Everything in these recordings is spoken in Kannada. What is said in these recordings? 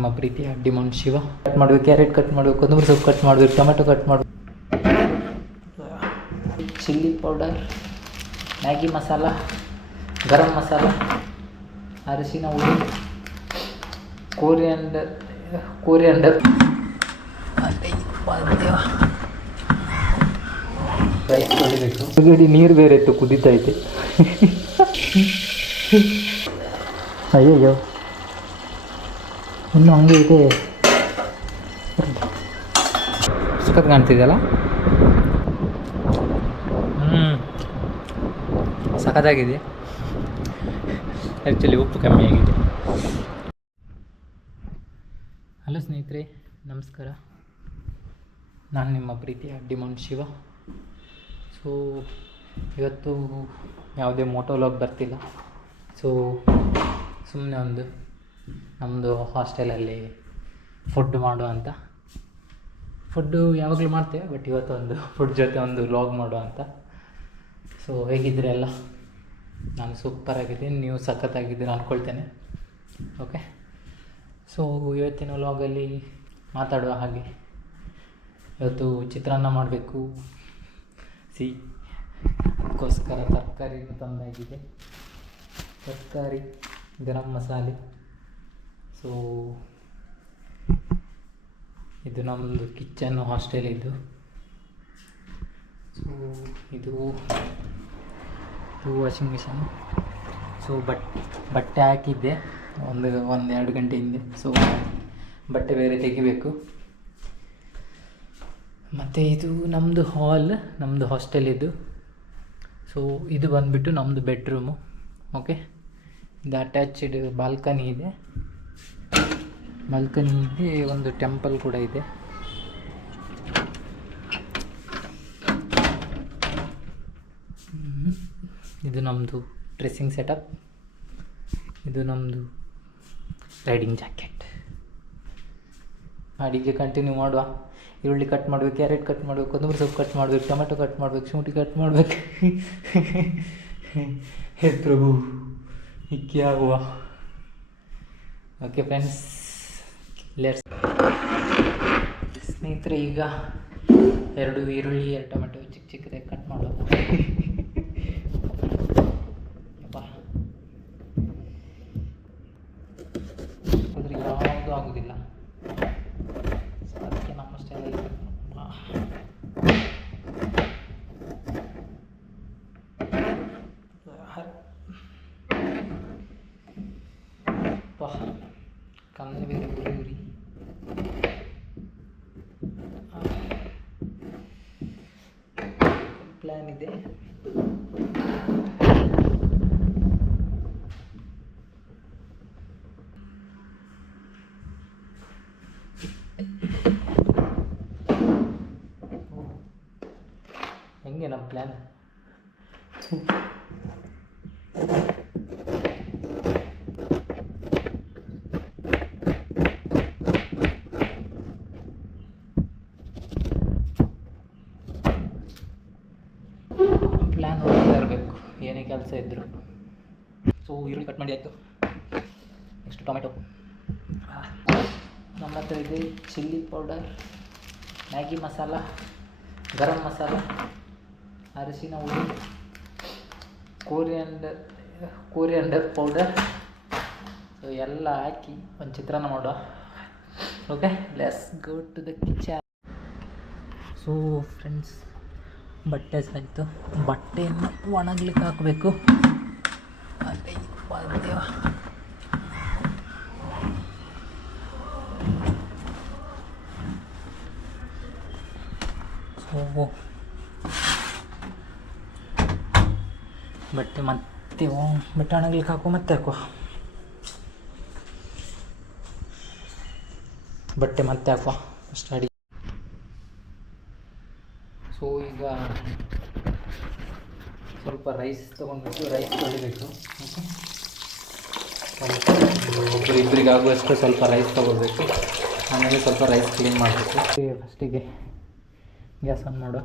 ನಿಮ್ಮ ಪ್ರೀತಿಯ ಡಿಮಾಂಡ್ ಶಿವ. ಕಟ್ ಮಾಡಬೇಕು, ಕ್ಯಾರೆಟ್ ಕಟ್ ಮಾಡಬೇಕು, ಕೊತ್ತಂಬರಿ ಸೊಪ್ಪು ಕಟ್ ಮಾಡಬೇಕು, ಟೊಮೆಟೊ ಕಟ್ ಮಾಡಬೇಕು, chilli powder, Maggi masala, garam masala, ಅರಿಶಿನ ಹುಡಿ, ಕೋರಿಯಂಡರ್ ರೈಸ್ ತೊಳಿಬೇಕು. ಗಡಿ ನೀರು ಬೇರೆ ಇತ್ತು, ಕುದೀತೈತೆ. ಅಯ್ಯಯ್ಯೋ, ಇನ್ನೂ ಹಂಗೆ ಇದೆ. ಸಖತ್ ಕಾಣ್ತಿದೆಯಲ್ಲ. ಸಖತ್ತಾಗಿದೆ. ಆ್ಯಕ್ಚುಲಿ ಉಪ್ಪು ಕಮ್ಮಿ ಆಗಿದೆ. ಹಲೋ ಸ್ನೇಹಿತರೆ, ನಮಸ್ಕಾರ. ನಾನು ನಿಮ್ಮ ಪ್ರೀತಿಯ ಡಿಮಾಂಡ್ ಶಿವ. ಸೊ ಇವತ್ತು ಯಾವುದೇ ಮೋಟೋ ವ್ಲಾಗ್ ಬರ್ತಿಲ್ಲ. ಸೊ ಸುಮ್ಮನೆ ಒಂದು ನಮ್ಮದು ಹಾಸ್ಟೆಲಲ್ಲಿ ಫುಡ್ ಮಾಡುವಂಥ, ಫುಡ್ಡು ಯಾವಾಗಲೂ ಮಾಡ್ತೇವೆ, ಬಟ್ ಇವತ್ತು ಒಂದು ಫುಡ್ ಜೊತೆ ಒಂದು ವ್ಲಾಗ್ ಮಾಡುವಂಥ. ಸೊ ಹೇಗಿದ್ದೀರ ಎಲ್ಲ? ನಾನು ಸೂಪರಾಗಿದ್ದೀನಿ, ನೀವು ಸಖತ್ತಾಗಿದ್ದೀರ ಅಂದ್ಕೊಳ್ತೇನೆ. ಓಕೆ, ಸೊ ಇವತ್ತಿನ ವ್ಲಾಗಲ್ಲಿ ಮಾತಾಡುವ ಹಾಗೆ, ಇವತ್ತು ಚಿತ್ರಾನ್ನ ಮಾಡಬೇಕು. ಅದಕ್ಕೋಸ್ಕರ ತರಕಾರಿ ತಂದಾಗಿದೆ. ತರಕಾರಿ, ಗರಂ ಮಸಾಲೆ. ಸೊ ಇದು ನಮ್ಮದು ಕಿಚನ್ನು, ಹಾಸ್ಟೆಲಿದ್ದು. ಸೊ ಇದು ವಾಷಿಂಗ್ ಮಿಷನ್. ಸೊ ಬಟ್ಟೆ ಹಾಕಿದ್ದೆ ಒಂದು 2 ಗಂಟೆ ಹಿಂದೆ. ಸೊ ಬಟ್ಟೆ ಬೇರೆ ತೆಗಿಬೇಕು. ಮತ್ತು ಇದು ನಮ್ಮದು ಹಾಲ್, ನಮ್ಮದು ಹಾಸ್ಟೆಲಿದ್ದು. ಸೊ ಇದು ಬಂದುಬಿಟ್ಟು ನಮ್ಮದು ಬೆಡ್ರೂಮು. ಓಕೆ, ಇದು ಅಟ್ಯಾಚ್ಡ್ ಬಾಲ್ಕನಿ ಇದೆ. ಒಂದು ಟೆಂಪಲ್ ಕೂಡ ಇದೆ. ಇದು ನಮ್ಮದು ಡ್ರೆಸ್ಸಿಂಗ್ ಸೆಟಪ್. ಇದು ನಮ್ಮದು ರೈಡಿಂಗ್ ಜಾಕೆಟ್. ಅಡಿಗೆ ಕಂಟಿನ್ಯೂ ಮಾಡುವ. ಈರುಳ್ಳಿ ಕಟ್ ಮಾಡಬೇಕು, ಕ್ಯಾರೆಟ್ ಕಟ್ ಮಾಡಬೇಕು, ಕೊತ್ತಂಬರಿ ಸೊಪ್ಪು ಕಟ್ ಮಾಡಬೇಕು, ಟೊಮೆಟೊ ಕಟ್ ಮಾಡಬೇಕು, ಶುಂಠಿ ಕಟ್ ಮಾಡಬೇಕು. ಹೇ ಪ್ರಭು, ಇಕ್ಕೆ ಆಗುವ. Okay friends, let's. ಸ್ನೇಹಿತರೆ, ಈಗ 2 ಈರುಳ್ಳಿ 2 ಟೊಮೆಟೊ ಚಿಕ್ಕದಾಗಿ ಕಟ್ ಮಾಡುವ. ಅದ್ರ ಯಾವುದೂ ಆಗೋದಿಲ್ಲ. ಅದಕ್ಕೆ ನಮ್ಮ ಸ್ಟೈಲಲ್ಲಿ ಕಣ್ಣು ಬೇರೆ ಉರಿ ಪ್ಲ್ಯಾನ್ ಇದೆ. ಹೆಂಗೆ ನಮ್ಮ ಪ್ಲ್ಯಾನ್? ಪ್ಲ್ಯಾನ್ ಹೋಗ್ತಾ ಇರಬೇಕು, ಏನೇ ಕೆಲಸ ಇದ್ದರು. ಸೊ ಈರುಳ್ಳಿ ಕಟ್ ಮಾಡಿ ಆಯಿತು. Next tomato. ನಮ್ಮ ಹತ್ರ ಇದೆ chilli powder, Maggi masala, garam masala, ಅರಿಶಿನ ಹುಡಿ, ಕೋರಿಯಂಡರ್ ಪೌಡರ್. ಸೊ ಎಲ್ಲ ಹಾಕಿ ಒಂದು ಚಿತ್ರಾನ್ನ ಮಾಡುವ. Okay, let's go to the kitchen. So friends, ಬಟ್ಟೆ ಸಾಯ್ತು. ಬಟ್ಟೆಯನ್ನು ಒಣಗ್ಲಿಕ್ಕೆ ಹಾಕಬೇಕು. ಸೊ ಬಟ್ಟೆ ಒಣಗ್ಲಿಕ್ಕೆ ಹಾಕುವ, ಮತ್ತೆ ಹಾಕುವ. ಬಟ್ಟೆ ಮತ್ತೆ ಹಾಕುವ ಫಸ್ಟ್ ಅಡಿ. ಸೊ ಈಗ ಸ್ವಲ್ಪ ರೈಸ್ ತೊಗೊಂಡ್ಬಿಟ್ಟು ರೈಸ್ ತೊಳಿಬೇಕು. ಓಕೆ, ಇಬ್ಬರಿಗೆ ಆಗುವಷ್ಟು ಸ್ವಲ್ಪ ರೈಸ್ ತೊಗೊಳ್ಬೇಕು. ಆಮೇಲೆ ಸ್ವಲ್ಪ ರೈಸ್ ಕ್ಲೀನ್ ಮಾಡಬೇಕು. ಫಸ್ಟಿಗೆ ಗ್ಯಾಸ್ ಆನ್ ಮಾಡು.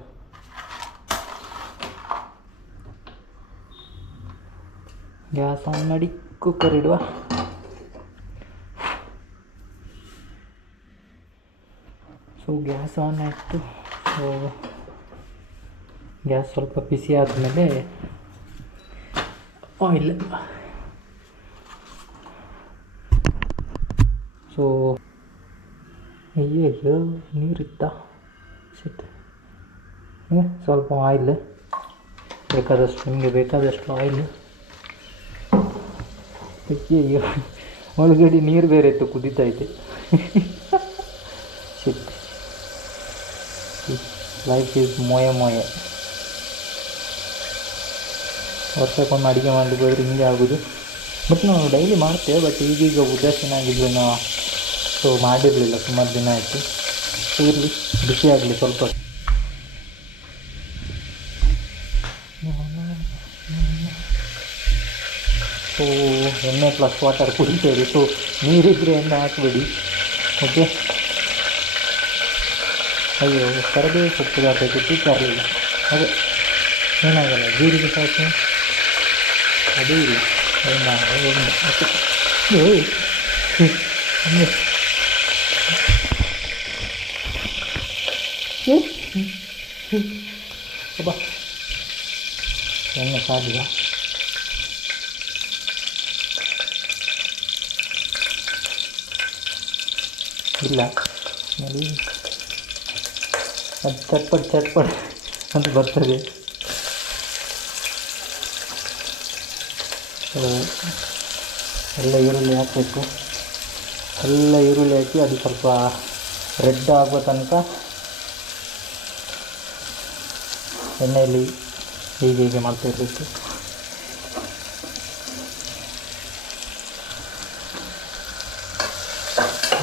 ಗ್ಯಾಸ್ ಆನ್ ಮಾಡಿ ಕುಕ್ಕರ್ ಇಡುವ. ಸೊ ಗ್ಯಾಸ್ ಆನ್ ಆಯಿತು. ಸೊ ಗ್ಯಾಸ್ ಸ್ವಲ್ಪ ಬಿಸಿ ಆದಮೇಲೆ ಆಯಿಲ್. ಸೊ ಅಯ್ಯೋ ನೀರಿತ್ತಾ ಸಿಟ್. ಸ್ವಲ್ಪ ಆಯಿಲ್ ಬೇಕಾದಷ್ಟು, ನಿಮಗೆ ಬೇಕಾದಷ್ಟು ಆಯಿಲ್. ಅಯ್ಯಯ್ಯೋ ಒಳಗಡೆ ನೀರು ಬೇರೆ ಇತ್ತು, ಕುದೀತೈತೆ. ಸಿಟ್. Life is ಮೊಯೆ ಮೊಯೆ. ವರ್ಷಕ್ಕೊಮ್ಮೆ ಅಡುಗೆ ಮಾಡಲಿಕ್ಕೆ ಹೋದರೆ ಹಿಂಗೆ ಆಗೋದು. ಬಟ್ ನಾವು ಡೈಲಿ ಮಾಡ್ತೇವೆ, ಬಟ್ ಈಗೀಗ ಉದಾಸೀನಾಗಿದ್ವಿ ನಾವು. ಸೊ ಮಾಡಿರಲಿಲ್ಲ, ಸುಮಾರು ದಿನ ಆಯಿತು. ಸೊ ಇರಲಿ, ಬಿಸಿ ಆಗಲಿ ಸ್ವಲ್ಪ. ಸೊ ಎಣ್ಣೆ ಪ್ಲಸ್ ವಾಟರ್ ಕುಡಿತೇವೆ. ಸೊ ನೀರಿದ್ದರೆ ಎಣ್ಣೆ ಹಾಕಬೇಡಿ, ಓಕೆ. ಅಯ್ಯೋ ಕರಿಬೇವು ಸೊಪ್ಪು ಹಾಕಬೇಕು, ತರಲಿಲ್ಲ. ಅದೇ ಏನಾಗಲ್ಲ, ಜೀರಿಗೆ ಸಾಕು, ಅದೇ ಇಲ್ಲ. ಬಾ ಎಣ್ಣೆ ಸಾಧ್ಯ. ಇಲ್ಲ ಅದು ಚಟ್ಪಟ್ ಚಟ್ಪಟ್ ಅಂತ ಬರ್ತದೆ. ಸೊ ಎಲ್ಲ ಈರುಳ್ಳಿ ಹಾಕಬೇಕು. ಎಲ್ಲ ಈರುಳ್ಳಿ ಹಾಕಿ ಅದು ಸ್ವಲ್ಪ ರೆಡ್ ಆಗೋ ತನಕ ಎಣ್ಣೆಯಲ್ಲಿ ಹೀಗೆ ಮಾಡ್ತಿರ್ಬೇಕು.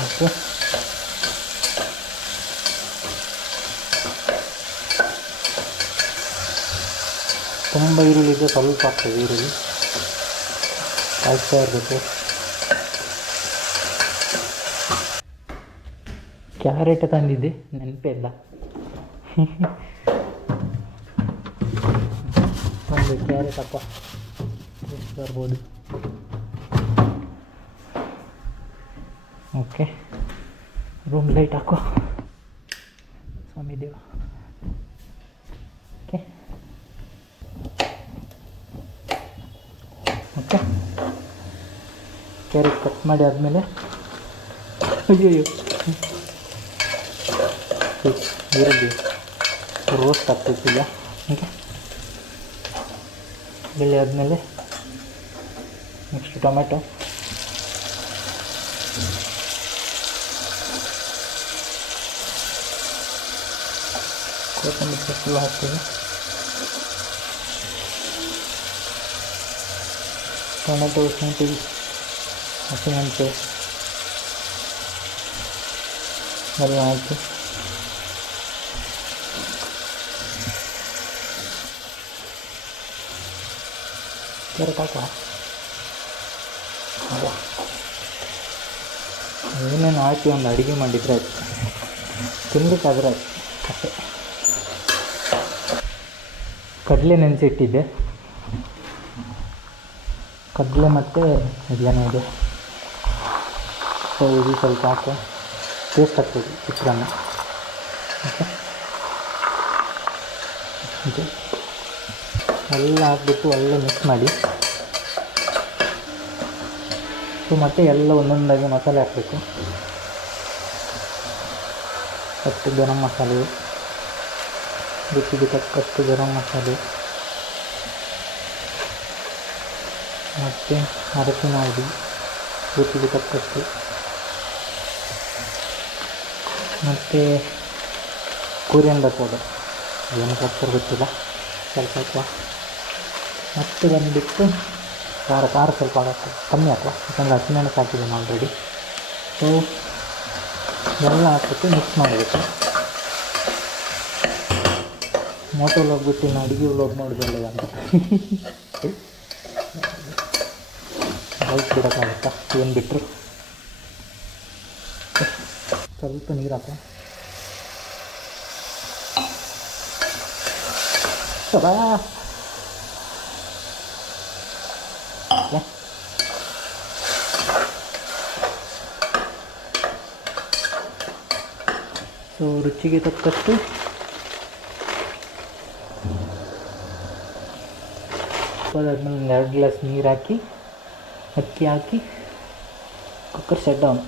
ಓಕೆ. ತುಂಬ ಈರುಳ್ಳಿ ಇದೆ, ಸ್ವಲ್ಪ ಆಗ್ತದೆ ಈರುಳ್ಳಿ, ಹಾಕ್ತಾ ಇರಬೇಕು. ಕ್ಯಾರೆಟ್ ತಂದಿದ್ದೆ, ನೆನಪೇ ಇಲ್ಲ. ಒಂದು ಕ್ಯಾರೆಟ್ ಅಪ್ಪ ಎಷ್ಟು ಬರ್ಬೋದು. ಓಕೆ, ರೂಮ್ ಲೈಟ್ ಹಾಕೋ ಸ್ವಾಮಿ ದೇವ. ಓಕೆ ಓಕೆ, ಕ್ಯಾರೆಟ್ ಕಟ್ ಮಾಡಿ ಆದಮೇಲೆ ಅಯ್ಯೋ ಈರುಳ್ಳಿ ರೋಸ್ಟ್ ಆಗ್ತೈತಿಲ್ಲ. ಓಕೆ, ಬೆಳೆ ಆದಮೇಲೆ ನೆಕ್ಸ್ಟ್ ಟೊಮೆಟೊ, ಕೊತ್ತಂಬರಿ ಸೊಪ್ಪು ಹಾಕ್ತೀವಿ. ಟೊಮೆಟೊ, ಶುಂಠಿ, ಹಸಿಮೆಣಸು ಎಲ್ಲ ಹಾಕಿ ಕ್ಯಾರೆಟ್ ಹಾಕುವ. ಏನೇನು ಹಾಕಿ ಒಂದು ಅಡುಗೆ ಮಾಡಿದರೆ ಆಯ್ತು, ತಿನ್ಬೇಕಾದ್ರೆ ಆಯ್ತು ಅಷ್ಟೇ. ಕಡಲೆ ನೆನೆಸಿಟ್ಟಿದ್ದೆ, ಕಡಲೆ ಮತ್ತು ಇದೇನೋ ಇದೆ. ಸೊ ಇದು ಸ್ವಲ್ಪ ಹಾಕಿ ಟೇಸ್ಟ್ ಆಗ್ತದೆ ಚಿತ್ರಾನ್ನ. ಓಕೆ, ಎಲ್ಲ ಹಾಕ್ಬಿಟ್ಟು ಒಳ್ಳೆ ಮಿಕ್ಸ್ ಮಾಡಿ. ಸೊ ಮತ್ತು ಎಲ್ಲ ಒಂದೊಂದಾಗಿ ಮಸಾಲೆ ಹಾಕಬೇಕು. ಫಸ್ಟ್ ಗರಂ ಮಸಾಲೆ, ರುಚಿಗೆ ತಕ್ಕಷ್ಟು ಗರಂ ಮಸಾಲೆ, ಮತ್ತು ಅರಸಿನ ಹುಡಿ ರುಚಿಗೆ ತಕ್ಕಷ್ಟು, ಮತ್ತು ಕೊರಿಯಂಡರ್ ಪೌಡರ್ ಏನು ಹಾಕ್ತಾರೆ ಗೊತ್ತಿಲ್ಲ, ಸ್ವಲ್ಪ ಹಾಕುವ. ಮತ್ತು ಬಂದುಬಿಟ್ಟು ಖಾರ ಸ್ವಲ್ಪ ಹಾಕ್ತದೆ, ಕಮ್ಮಿ ಹಾಕುವ, ಯಾಕಂದರೆ ಹಸಿಮೆಣಸು ಹಾಕಿದ್ದೇನೆ ಆಲ್ರೆಡಿ. ಸೊ ಎಲ್ಲ ಹಾಕ್ಬಿಟ್ಟು ಮಿಕ್ಸ್ ಮಾಡಬೇಕು. ಮೋಟೋಲ್ಲಿ ಹೋಗ್ಬಿಟ್ಟು ಇನ್ನು ಅಡುಗೆ ವ್ಲಾಗ್ ಮಾಡೋದಿಲ್ಲ ಅಂತ ಬೈಕ್ ಬಿಡೋಕ್ಕಾಗುತ್ತಾ ಏನು ಬಿಟ್ಟರು. ಸ್ವಲ್ಪ ನೀರು ಹಾಕೋ. ಸದಾ ಸೊ ರುಚಿಗೆ ತಕ್ಕಷ್ಟು ಅದಾದ್ಮೇಲೆ ಒಂದು 2 ಗ್ಲಾಸ್ ನೀರು ಹಾಕಿ ಅಕ್ಕಿ ಹಾಕಿ ಕುಕ್ಕರ್ ಶಟ್ ಡೌನ್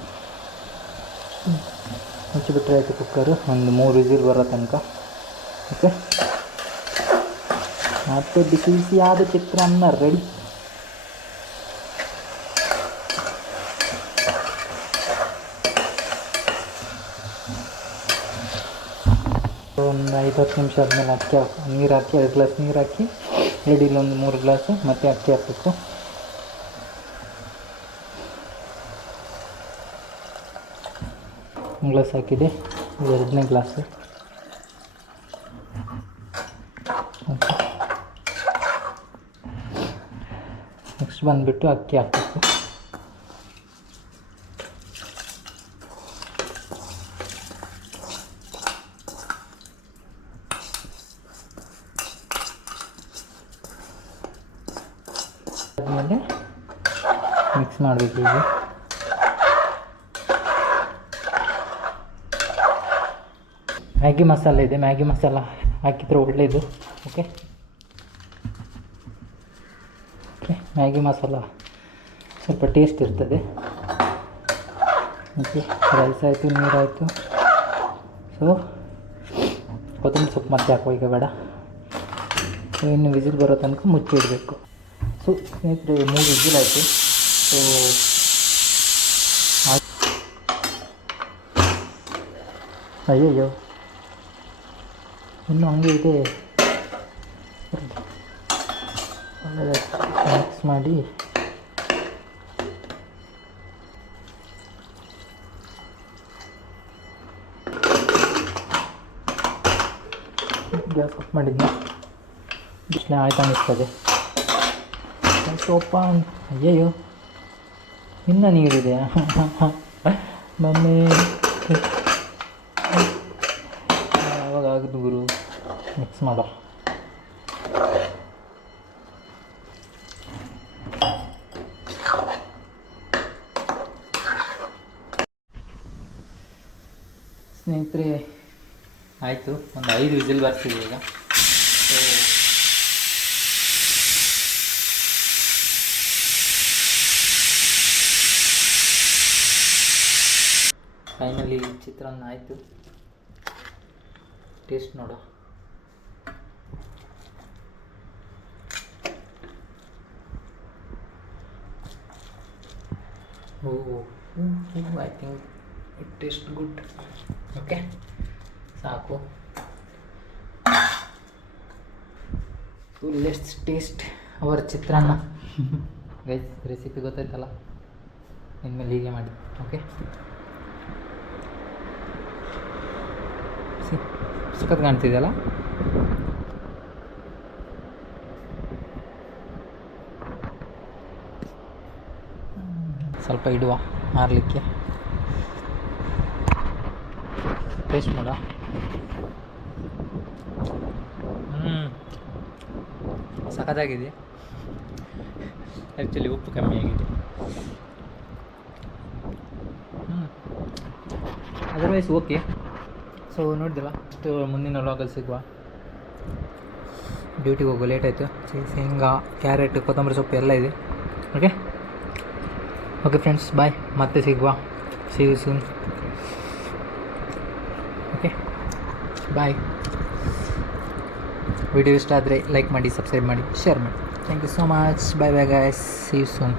ಮುಚ್ಚಿಬಿಟ್ರೆ ಆಯಿತು. ಕುಕ್ಕರು ಒಂದು 3 ವಿಸಿಲ್ ಬರೋ ತನಕ. ಓಕೆ, ಮತ್ತು ಬಿಸಿ ಬಿಸಿಯಾದ ಚಿತ್ರಾನ್ನ ರೆಡಿ. ಒಂದು 5-10 ನಿಮಿಷ ಆದಮೇಲೆ ಅಕ್ಕಿ ನೀರು ಹಾಕಿ 2 ಗ್ಲಾಸ್ ನೀರು ಹಾಕಿ ರೆಡಿಲಿ ಒಂದು 3 ಗ್ಲಾಸು ಮತ್ತು ಅಕ್ಕಿ ಹಾಕಬೇಕು. ಗ್ಲಾಸ್ ಹಾಕಿದೆ, 2ನೇ ಗ್ಲಾಸು. ನೆಕ್ಸ್ಟ್ ಬಂದುಬಿಟ್ಟು ಅಕ್ಕಿ ಹಾಕಬೇಕು. ಆದಮೇಲೆ ಮಿಕ್ಸ್ ಮಾಡಬೇಕು. ಈಗ ಮ್ಯಾಗಿ ಮಸಾಲೆ ಇದೆ, ಮ್ಯಾಗಿ ಮಸಾಲ ಹಾಕಿದರೆ ಒಳ್ಳೆಯದು. ಓಕೆ ಓಕೆ, ಮ್ಯಾಗಿ ಮಸಾಲ ಸ್ವಲ್ಪ ಟೇಸ್ಟ್ ಇರ್ತದೆ. ಓಕೆ, ರೈಸ್ ಆಯಿತು, ನೀರಾಯಿತು. ಸೊ ಕೊತ್ತಂಬರಿ ಸೊಪ್ಪು ಮತ್ತೆ ಹಾಕುವ, ಈಗ ಬೇಡ. ಸೊ ಇನ್ನು ವಿಸಿಲ್ ಬರೋ ತನಕ ಮುಚ್ಚಿಡಬೇಕು. ಸೊ ಸ್ನೇಹಿತರೆ 3 ವಿಸಿಲ್ ಆಯಿತು. ಸೊ ಅಯ್ಯಯ್ಯೋ ಇನ್ನೂ ಹಂಗೆ ಇದೆ. ಮಿಕ್ಸ್ ಮಾಡಿ ಗ್ಯಾಸ್ ಆಫ್ ಮಾಡಿದ್ದೆ. ಬಿಸಿಲು ಆಯ್ತು ಅನ್ನಿಸ್ತದೆ. ಸೋಪ ಅಯ್ಯಯ್ಯೋ ಇನ್ನೂ ನೀರಿದೆ. ಮಮ್ಮಿ ಯಾವಾಗ ಆಗುದು ಗುರು? ಮಿಕ್ಸ್ ಮಾಡೋ. ಸ್ನೇಹಿತರೆ ಆಯಿತು, ಒಂದು 5 ವಿಸಿಲ್ ಬರ್ತಿದೆ ಈಗ. ಸೊ ಫೈನಲಿ ಚಿತ್ರಾನ್ನ ಆಯಿತು. ಟೇಸ್ಟ್ ನೋಡು. I think it taste good. Okay, ಸಾಕು. So let's taste our chitranna. Guys, recipe ಗೊತ್ತಾಯ್ತಲ್ಲ, ಇನ್ಮೇಲೆ ಹೀಗೆ ಮಾಡಿ. ಓಕೆ, ಸಖತ್ ಕಾಣ್ತಿದೆಯಲ್ಲ. ಸ್ವಲ್ಪ ಇಡುವ ಮಾರಲಿಕ್ಕೆ. ಟೇಸ್ಟ್ ಮಾಡ. ಸಖತ್ತಾಗಿದೆ. ಆ್ಯಕ್ಚುಲಿ ಉಪ್ಪು ಕಮ್ಮಿ ಆಗಿದೆ. Otherwise okay. ಸೊ ನೋಡಿದಲ್ಲ, ಇಷ್ಟು ಮುಂದಿನ ವ್ಲಾಗಲ್ಲಿ ಸಿಗುವ. ಡ್ಯೂಟಿಗೆ ಹೋಗೋ ಲೇಟ್ ಆಯಿತು. ಶೇಂಗಾ, ಕ್ಯಾರೆಟ್, ಕೊತ್ತಂಬರಿ ಸೊಪ್ಪು ಎಲ್ಲ ಇದೆ. Okay okay friends, bye. ಮತ್ತೆ ಸಿಗುವ. See you soon. Okay bye. Video ಇಷ್ಟ ಆದರೆ ಲೈಕ್ ಮಾಡಿ, ಸಬ್ಸ್ಕ್ರೈಬ್ ಮಾಡಿ, ಶೇರ್ ಮಾಡಿ. Thank you so much. Bye bye guys. See you soon.